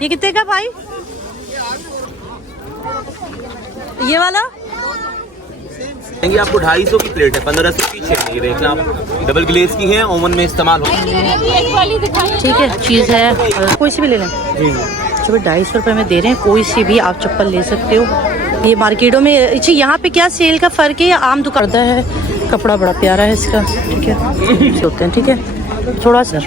ये कितने का भाई? ये वाला आपको 250 की प्लेट है, 1500 की 6। ये देखना आप, डबल ग्लेज की है, ओवन में इस्तेमाल हो। ठीक है, चीज़ है, कोई सी भी ले लें। चलो 250 रुपये में दे रहे हैं, कोई सी भी आप चप्पल ले सकते हो। ये मार्केटों में अच्छा, यहाँ पे क्या सेल का फ़र्क है या आम दुकान है? कपड़ा बड़ा प्यारा है इसका, ठीक है, होते हैं, ठीक है, थोड़ा सा,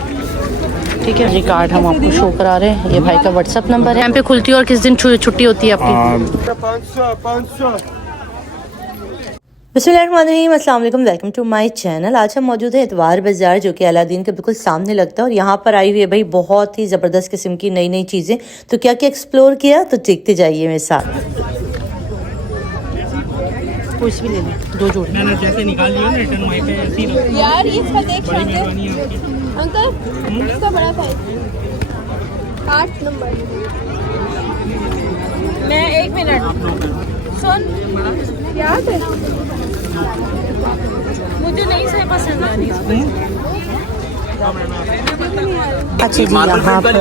ठीक है। ये कार्ड हम आपको शो करा रहे हैं, ये भाई का व्हाट्सअप नंबर है। यहाँ पे खुलती है और किस दिन छुट्टी होती है आपकी? 500। बिस्मिल्लाहिर्रहमानिर्रहीम, अस्सलाम वालेकुम, वेलकम टू माय चैनल। आज हम मौजूद है इतवार बाज़ार, जो कि अलादीन के बिल्कुल सामने लगता है। और यहाँ पर आई हुई है भाई बहुत ही ज़बरदस्त किस्म की नई नई चीज़ें। तो क्या क्या एक्सप्लोर किया, तो देखते जाइए मेरे साथ। कुछ भी ले लें, 2 जोड़ी। मैंने जैसे निकाल लिया ना रिटर्न वहीं पे यार ये इसका देख अंकल, इसका बड़ा साइज 8 नंबर। मैं 1 मिनट सुन, याद है मुझे नहीं सही पसंद आ रही। अच्छा जी, यहाँ पर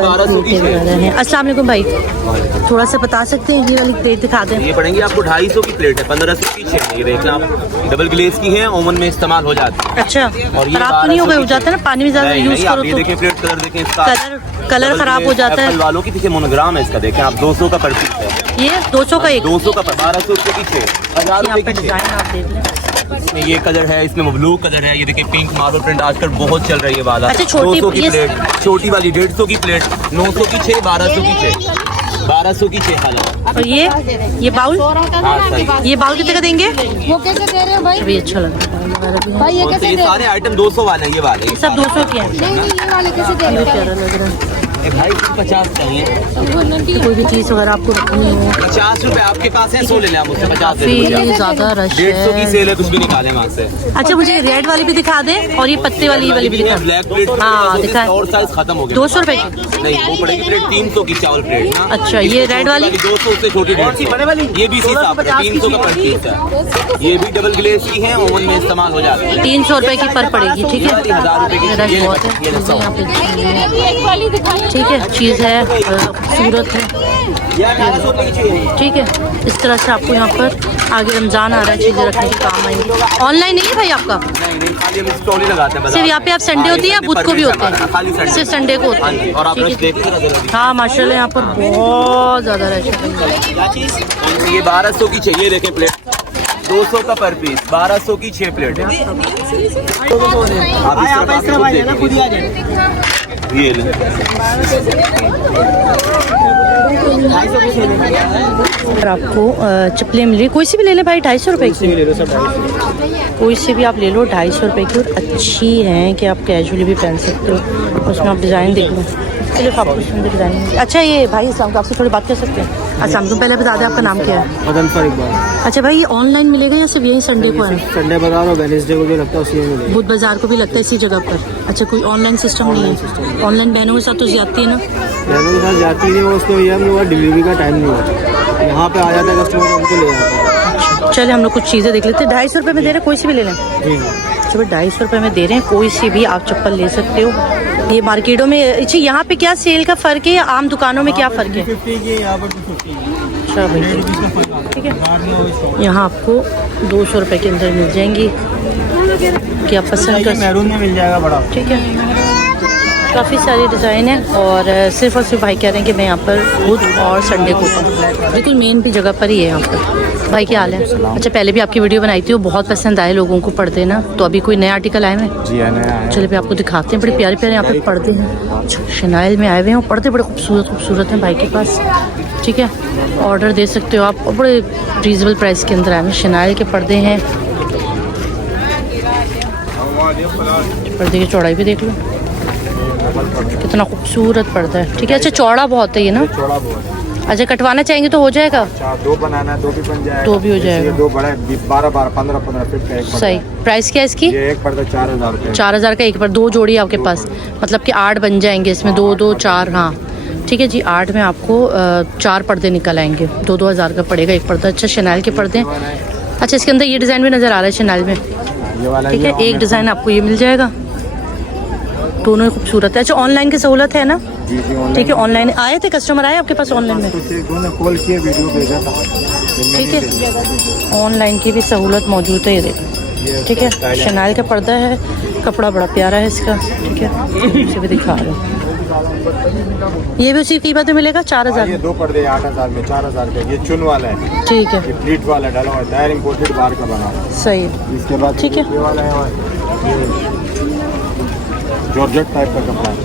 अस्सलाम वालेकुम भाई, थोड़ा सा बता सकते हैं ये वाली प्लेट दिखा दें। ये पड़ेंगी आपको 250 की प्लेट है, 1500 की 6। ये देखना आप, डबल ग्लेज की है, ओवन में इस्तेमाल हो जाती है। अच्छा, और ये खराब तो नहीं हो गए? हो जाता है ना पानी में ज्यादा यूज करो तो। देखिए प्लेट कलर देखें इसका, कलर खराब हो जाता है। एप्पल वालों की, देखिए मोनोग्राम है इसका, देखें आप, 200 का पर पीस है। ये 200 का एक, 200 का 1200 रुपये की 6, 1000 रुपये की 6। डिजाइन आप देख लें। इसमें ये कलर है, इसमें ब्लू कलर है। ये देखिए पिंक मार्बल प्रिंट आजकल बहुत चल रही है वाला। अच्छा, छोटी 200 की प्लेट, छोटी वाली 150 की प्लेट, 900 की 6, 1200 की 6, 1200 की 6 हजार। और ये बाउल, ये बाउल कितने का देंगे? वो कैसे दे रहे हो भाई? अभी अच्छा लग रहा है भाई ये कैसे ये दे सारे आइटम 200 वाले हैं, ये वाले सब 200 के हैं। नहीं ये वाले कैसे दे ये रहे प्यारा लग रहा है। भाई 50 चाहिए। कोई भी चीज़ अगर आपको रखनी हो, 50 रुपए आपके पास है, 100 ले लें आप मुझसे, 50 दे काफी दो। ज्यादा रश 150 की है। सेल है, कुछ भी निकालें वहाँ से। अच्छा, मुझे रेड वाली भी दिखा दे और ये पत्ते वाली, ये वाली भी दिखा। ब्लैक प्लेट हाँ दिखा, और साइज खत्म हो गया। 200 रुपए की। नहीं, वो पड़ेगी प्लेट 300 की चावल प्लेट ना। अच्छा, ये रेड वाली 200 से छोटी, 150 ये भी इसी हिसाब से 300 का पर पीस है। ये भी डबल ग्लेज की है, ओवन में इस्तेमाल हो जाती है। 300 रुपए की पर पड़ेगी, ठीक है। 1000 रुपए की रश ये बहुत है ये यहाँ पे, एक वाली दिखाई। ठीक है, चीज़ है, खूबसूरत है, ठीक है। इस तरह से आपको यहाँ पर आगे रमजान आ रहा है, चीज़ें रखने के काम आएंगी। ऑनलाइन नहीं है भाई आपका? नहीं, खाली हम स्टॉल ही लगाते हैं। सिर्फ यहाँ पे आप संडे होती है या बुध को भी होते हैं? सिर्फ संडे को होते हैं। और आप रश देखिए। हाँ माशाल्लाह, यहाँ पर बहुत ज़्यादा रश है। ये 1200 की चाहिए, देखें प्लेट 200 का पर पीस, 1200 की 6 प्लेट है। आप इस तरह ये लें। अगर आपको चप्पलें मिल रही, कोई सी भी ले लें भाई, 250 रुपए की। कोई सी भी आप ले लो, 250 रुपए की, और अच्छी हैं कि आप कैजुअली भी पहन सकते हो। उसमें आप डिज़ाइन देख लो, सिर्फ आपको सुंदर डिज़ाइन। अच्छा ये भाई इस्लाम, आपसे थोड़ी बात कर सकते हैं? अच्छा, तो पहले बता दें आपका नाम क्या है? मदन फर इकबाल। अच्छा भाई, ये ऑनलाइन मिलेगा या सिर्फ यही संडे को है? संडे बाजार और वेडनेसडे को भी लगता है, उसी में मिलेगा। बुध बाजार को भी लगता है इसी जगह पर? अच्छा, कोई ऑनलाइन सिस्टम नहीं है? ऑनलाइन बहनों के साथ तो ज्यादती है ना? बहनों के साथ जाती नहीं, वो उसको ये हम लोग डिलीवरी का टाइम नहीं होता, यहाँ पे आ जाता है कस्टमर, हमको ले जाता है। चलिए हम लोग कुछ चीज़ें देख लेते हैं। 250 रुपये में दे रहे हैं, कोई सी भी ले लें। जी चलो 250 रुपये में दे रहे हैं, कोई सी भी आप चप्पल ले सकते हो। ये मार्केटों में अच्छा, यहाँ पे क्या सेल का फ़र्क है या आम दुकानों में क्या फ़र्क है? 50 की, यहाँ पर 250 की। अच्छा भाई, ठीक है। यहाँ आपको 200 रुपये के अंदर मिल जाएंगी कि आप पसंद कर, मैरून में मिल जाएगा बड़ा, ठीक है। काफ़ी सारी डिज़ाइन है और सिर्फ और सिर्फ भाई कह रहे हैं कि मैं यहाँ पर बुध और संडे को हूँ, बिल्कुल मेन भी जगह पर ही है यहाँ पर। भाई क्या हाल है? अच्छा, पहले भी आपकी वीडियो बनाई थी, वो बहुत पसंद आए लोगों को पर्दे ना, तो अभी कोई नया आर्टिकल आए हैं? जी नया। चलिए आपको दिखाते हैं, बड़े प्यारे प्यारे यहाँ पे पर्दे हैं। शनाइल में आए हुए हैं, पर्दे बड़े खूबसूरत हैं भाई के पास, ठीक है। ऑर्डर दे सकते हो आप, और बड़े रीजनेबल प्राइस के अंदर आए हैं। शनाइल के पर्दे हैं, पर्दे की चौड़ाई भी देख लो, कितना खूबसूरत पर्दा है, ठीक है। अच्छा, चौड़ा बहुत है ये ना? चौड़ा बहुत। अच्छा, कटवाना चाहेंगे तो हो जाएगा? अच्छा, 2 बनाना है, 2 भी बन जाएगा, 2 भी हो जाएगा। 2 बड़ा 12 15 फीट का एक पर्दा। सही। प्राइस क्या है इसकी? ये एक पर्दा 4000 रुपये। 4000 का एक पर, 2 जोड़ी आपके पास, मतलब कि 8 बन जाएंगे इसमें, 2 2 4, हाँ ठीक है जी। 8 में आपको 4 पर्दे निकल आएंगे। 2-2 हज़ार का पड़ेगा एक पर्दा। अच्छा शैनल के पर्दे। अच्छा इसके अंदर ये डिज़ाइन भी नज़र आ रहा है शैनल में, ठीक है। एक डिज़ाइन आपको ये मिल जाएगा, दोनों ही खूबसूरत है। अच्छा ऑनलाइन की सहूलत है ना? ठीक है। ऑनलाइन आए थे, कस्टमर आए आपके पास ऑनलाइन में? कॉल किया, वीडियो भेजा था। ठीक है, ऑनलाइन की भी सहूलत मौजूद है। ये देखो, ठीक है। शैनल का पर्दा है, कपड़ा बड़ा प्यारा है इसका, ठीक है। इसे भी दिखा रहा हूँ। ये भी उसी कीमत में मिलेगा 4000। ये 2 पर्दे 8000 में, 4000 का। ये चुन वाला है, ठीक है। ये प्लीट वाला डाला हुआ है, टायर इंपोर्टेड बाहर का बना हुआ है। सही है। इसके बाद ठीक है। ये वाला है, जॉर्जेट टाइप का कपड़ा है,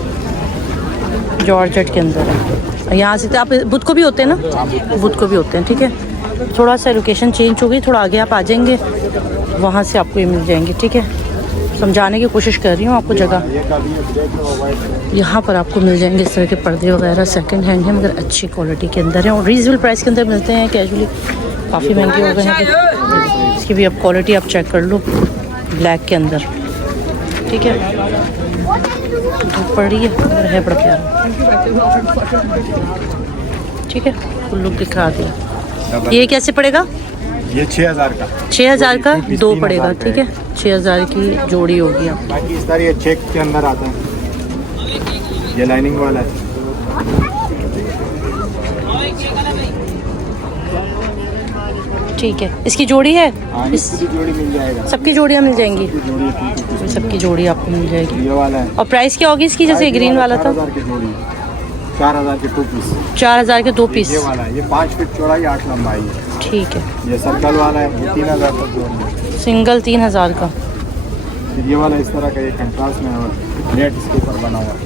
जॉर्जेट के अंदर है। यहाँ से आप बुध को भी होते हैं ना? बुध को भी होते हैं, ठीक है। थोड़ा सा लोकेशन चेंज हो गई, थोड़ा आगे आप आ जाएंगे, वहाँ से आपको ये मिल जाएंगे, ठीक है। समझाने की कोशिश कर रही हूँ आपको जगह। यहाँ पर आपको मिल जाएंगे इस तरह के पर्दे वगैरह, सेकंड हैंड है मगर अच्छी क्वालिटी के अंदर है और रीजनेबल प्राइस के अंदर मिलते हैं। कैजुअली काफ़ी महंगे हो गए हैं। इसकी भी आप क्वालिटी आप चेक कर लो, ब्लैक के अंदर, ठीक है। धूप पड़ रही है मगर है बड़ा प्यारा, ठीक है। फुल लुक दिखा दिया। ये कैसे पड़ेगा? ये 6000 का। 6000 का 2 पड़ेगा, ठीक है। 6000 की जोड़ी होगी आप। बाकी इस तरह ये चेक के अंदर आता है, ये लाइनिंग वाला है। ठीक है, इसकी जोड़ी है? हाँ, इसकी जोड़ी मिल जाएगा। सबकी जोड़ियाँ मिल जाएंगी? जोड़ी सबकी जोड़ी आपको मिल जाएगी। ये वाला है। और प्राइस क्या होगी इसकी? जैसे ग्रीन वाला था 4000 की जोड़ी, 4000 के 2 पीस। 4000 के 2 पीस। ये वाला है, ये 5 फीट चौड़ाई 8 लंबाई है, ठीक है। ये सर्कल वाला है, ये 3000 का जोड़ी है। सिंगल 3000 का। फिर ये वाला इस तरह का, ये कंट्रास्ट में है, नेट इसके ऊपर बना हुआ है,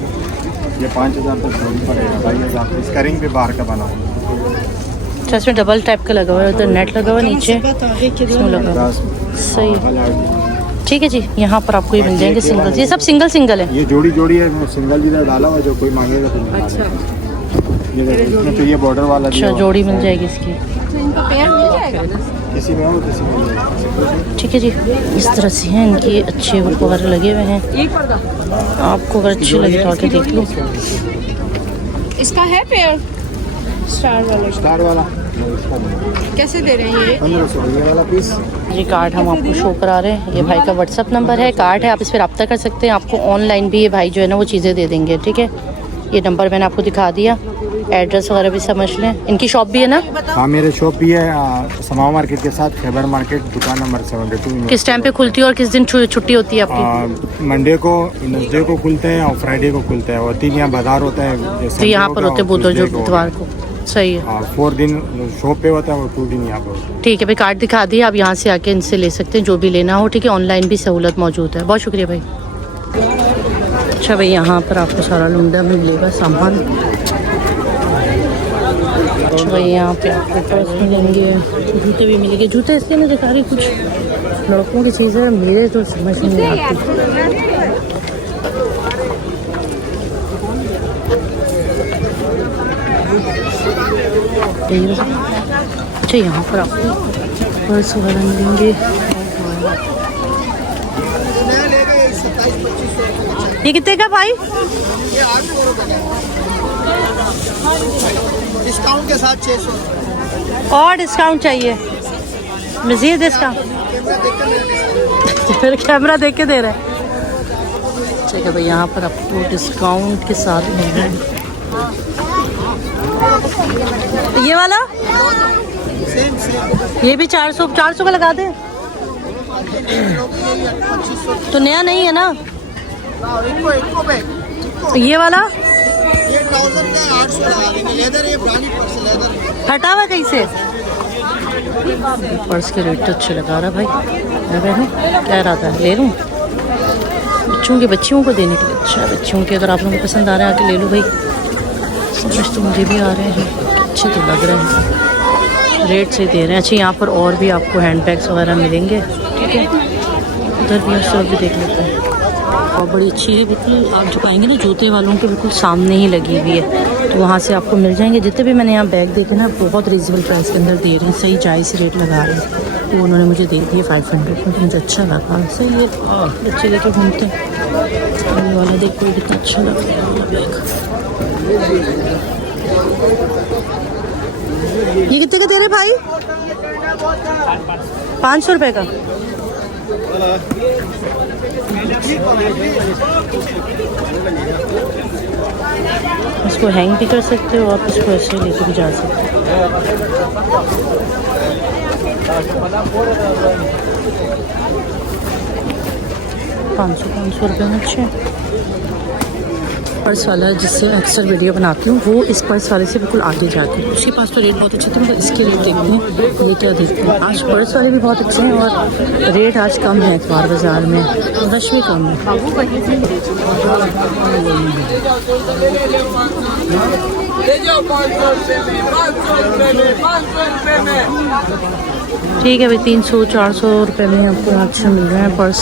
ये 5000 तक जोड़ी पड़ेगा, 2500। इसका रिंग भी बाहर का बना हुआ है। अच्छा इसमें डबल टाइप का लगा हुआ है, उधर नेट लगा हुआ है, नीचे इसमें लगा हुआ है। सही है, ठीक है जी। यहाँ पर आपको ये मिल जाएंगे सिंगल। ये सब सिंगल सिंगल है? ये जोड़ी जोड़ी है, मैं सिंगल जिधर डाला हुआ, जो कोई मांगेगा तो। अच्छा, ये देखो, इसमें तो ये बॉर्डर वाला। अच्छा जोड़ी मिल जाएगी इसकी, इनका पेयर मिल जाएगा? किसी में हो किसी में नहीं। ठीक है जी। इस तरह से हैं इनके अच्छे वर्क वगैरह लगे हुए हैं। आपको अगर अच्छे लगे तो आके देख लो। इसका है पेयर स्टार वाला? स्टार वाला कैसे दे रहे हैं ये? 1500 ये वाला पीस। जी कार्ड हम आपको शो करा रहे हैं, ये भाई का व्हाट्सअप नंबर है, कार्ड है, आप इस पर रब्ता कर सकते हैं। आपको ऑनलाइन भी ये भाई जो है ना वो चीज़ें दे देंगे, ठीक है। ये नंबर मैंने आपको दिखा दिया, एड्रेस वगैरह भी समझ लें। इनकी शॉप भी है ना? हाँ मेरे शॉप भी है, समाओ मार्केट के साथ, खैबर मार्केट, दुकान नंबर 72। किस टाइम पे खुलती है और किस दिन छुट्टी होती है आपकी? मंडे को, वेडनेसडे को खुलते हैं और फ्राइडे को खुलते हैं, और 3 यहाँ बाजार होता है। तो यहाँ पर होते हैं बुधवार को। सही है। 4 दिन शॉप पे होता है और 2 दिन यहाँ पर होता है। ठीक है भाई, कार्ड दिखा दिए, आप यहाँ से आके इनसे ले सकते हैं जो भी लेना हो, ठीक है। ऑनलाइन भी सहूलत मौजूद है। बहुत शुक्रिया भाई। अच्छा भाई, यहाँ पर आपको सारा लुंडा मिलेगा सामान। अच्छा भाई, यहाँ पे आपको पर्स मिलेंगे, जूते भी मिलेंगे। जूते इसलिए मैं दिखा रही, कुछ लड़कों की चीज़ है, मेरे तो समझ नहीं आती। अच्छा, यहाँ पर आपको पर्स वगैरह मिलेंगे। ये कितने का भाई? डिस्काउंट के साथ 600 और डिस्काउंट चाहिए, मज़ीद डिस्काउंट। फिर कैमरा देख के दे रहे हैं। ठीक है भाई, यहाँ पर आपको डिस्काउंट के साथ मिल रहा है। ये वाला ये भी 400 का लगा दे। तो नया नहीं है ना ये वाला? हटा हुआ कैसे? पर्स के रेट तो अच्छे लगा रहा भाई। कह रहा था ले लूँ बच्चियों को देने के लिए। अच्छा, बच्चियों के अगर आप लोगों को पसंद आ रहा है आके ले लो भाई। समझ तो मुझे भी आ रहे हैं, अच्छे तो लग रहे हैं, रेट से दे रहे हैं। अच्छा, यहाँ पर और भी आपको हैंड बैग्स वगैरह मिलेंगे, ठीक है। उधर भी उस तरफ भी देख लेते हैं। और बड़ी अच्छी है, बिल्कुल आप जो पाएंगे ना जूते वालों के बिल्कुल सामने ही लगी हुई है, तो वहाँ से आपको मिल जाएंगे। जितने भी मैंने यहाँ बैग देखे ना, बहुत रीजनेबल प्राइस के अंदर दे रहे हैं, सही जायज़ रेट लगा रहे हैं। तो उन्होंने मुझे दे दिए 500 में, तो मुझे अच्छा लगा। सही है, बच्चे लेके घूमते हैं। ये वाला देखो कितना अच्छा लग रहा है बैग। ये कितने का दे रहे भाई? 500 रुपए का। इसको हैंग भी कर सकते हो और इसको ऐसे लेके भी जा सकते हो। 500 रुपये में अच्छे। पर्स वाला जिससे अक्सर वीडियो बनाती हूँ वो इस पर्स वाले से बिल्कुल आगे जाती है। उसके पास तो रेट बहुत अच्छे थे, मगर इसके रेट देखते हैं ये क्या देखते हैं। आज पर्स वाले भी बहुत अच्छे हैं और रेट आज कम है इतवार बाज़ार में, रश भी कम है। ठीक है भाई, 300-400 रुपये में आपको अच्छे मिल रहे हैं पर्स।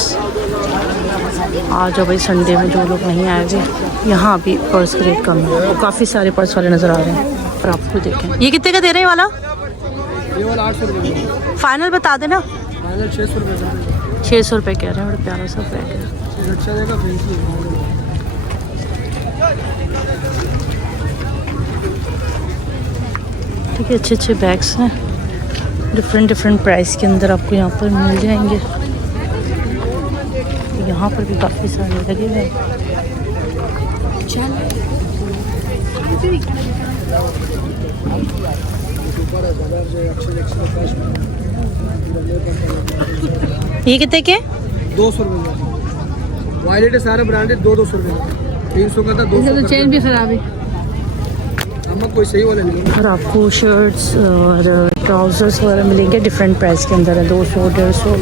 आ जाओ भाई, संडे में जो लोग नहीं आए थे, यहाँ भी पर्स के रेट कम है और काफ़ी सारे पर्स वाले नज़र आ रहे हैं। पर आपको देखें ये कितने का दे रहे हैं वाला? ये वाला 800 रुपये। फाइनल बता देना। फाइनल 600 रुपये। 600 रुपये कह रहे हैं, बड़ा प्यारा सा बैग है। अच्छा देगा फैंसी है। ठीक है, अच्छे अच्छे बैग्स हैं, डिफरेंट प्राइस के अंदर आपको यहाँ पर मिल जाएंगे। यहाँ पर भी काफ़ी सारे लगे हुए हैं। ये कितने के? 200 रुपये का। वायलेट है सारे ब्रांडेड, 200 रुपये का। 300 का था, 200 तो चेन भी खराब है। हम कोई सही वाला नहीं। और आपको शर्ट्स और ट्राउज़र्स वगैरह मिलेंगे डिफरेंट प्राइस के अंदर है। 200-150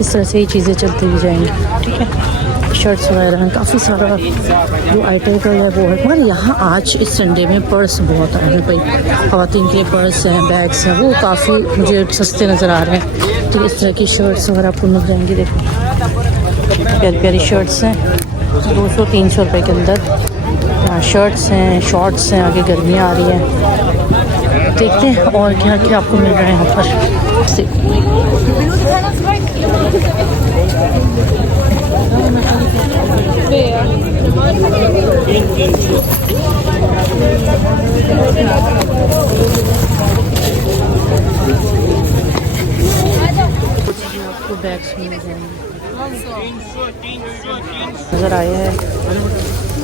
इस तरह से ही चीज़ें चलती हुई जाएंगी। ठीक है, शर्ट्स वगैरह हैं, काफ़ी सारा जो आइटम का है वो है। मगर यहाँ आज इस संडे में पर्स बहुत आए हैं भाई। ख़वातीन के पर्स हैं, बैग्स हैं, वो काफ़ी मुझे सस्ते नज़र आ रहे हैं। तो इस तरह की शर्ट्स वगैरह आपको मिल जाएंगी। देखो प्यारी प्यारी शर्ट्स हैं 200-300 रुपये के अंदर। यहाँ शर्ट्स हैं, शॉर्ट्स हैं, आगे गर्मियाँ आ रही हैं। देखते हैं और क्या क्या आपको मिल रहा है यहाँ पर। आपको बैग्स मिल जाएंगे। नजर आया है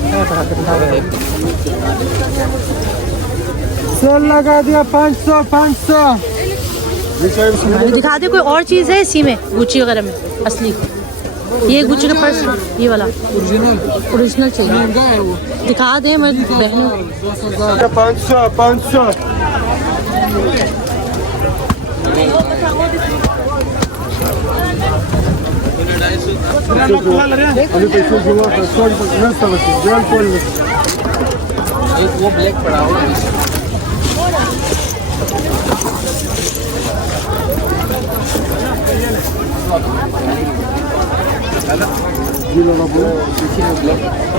बड़ा गंदा। सेल लगा दिया 500। दिखा दे कोई और चीज़ है इसी में, गुच्ची वगैरह में असली। ये गुच्ची का पर्स, ये वाला ओरिजिनल चाहिए। महंगा है वो। दिखा दे, मैं बहनों 500 वो ब्लैक पड़ा हुआ है।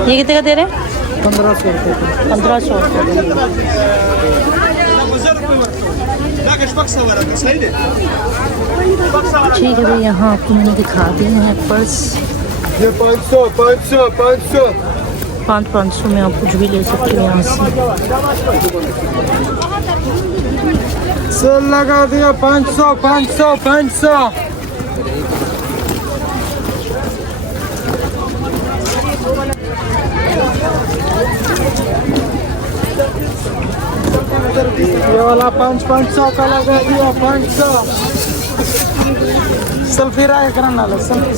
ये कितने का दे रहे हैं? 1500 रुपये का। 1500 रुपये। ठीक है भाई, यहाँ आपको मैंने दिखा दिए हैं पर्स। ये 500 500 में आप कुछ भी ले सकते हो यहाँ से। सेल लगा दिया 500। ये वाला 500 का लगा दिया 500। सेल्फी राय करना ला सेल्फी।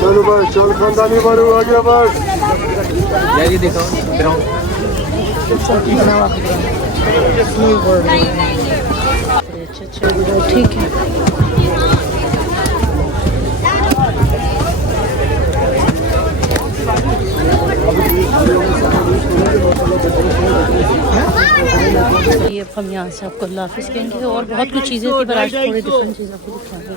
चलो भाई, चल खानदानी बारू आ गया बस। ये देखो ग्राउंड। अच्छा, ठीक है। ये अब हम यहाँ से आपको अल्लाह हाफिज़ कहेंगे और बहुत कुछ चीज़ें थी, पर आज थोड़ी डिफरेंट चीज़ आपको दिखाएंगे।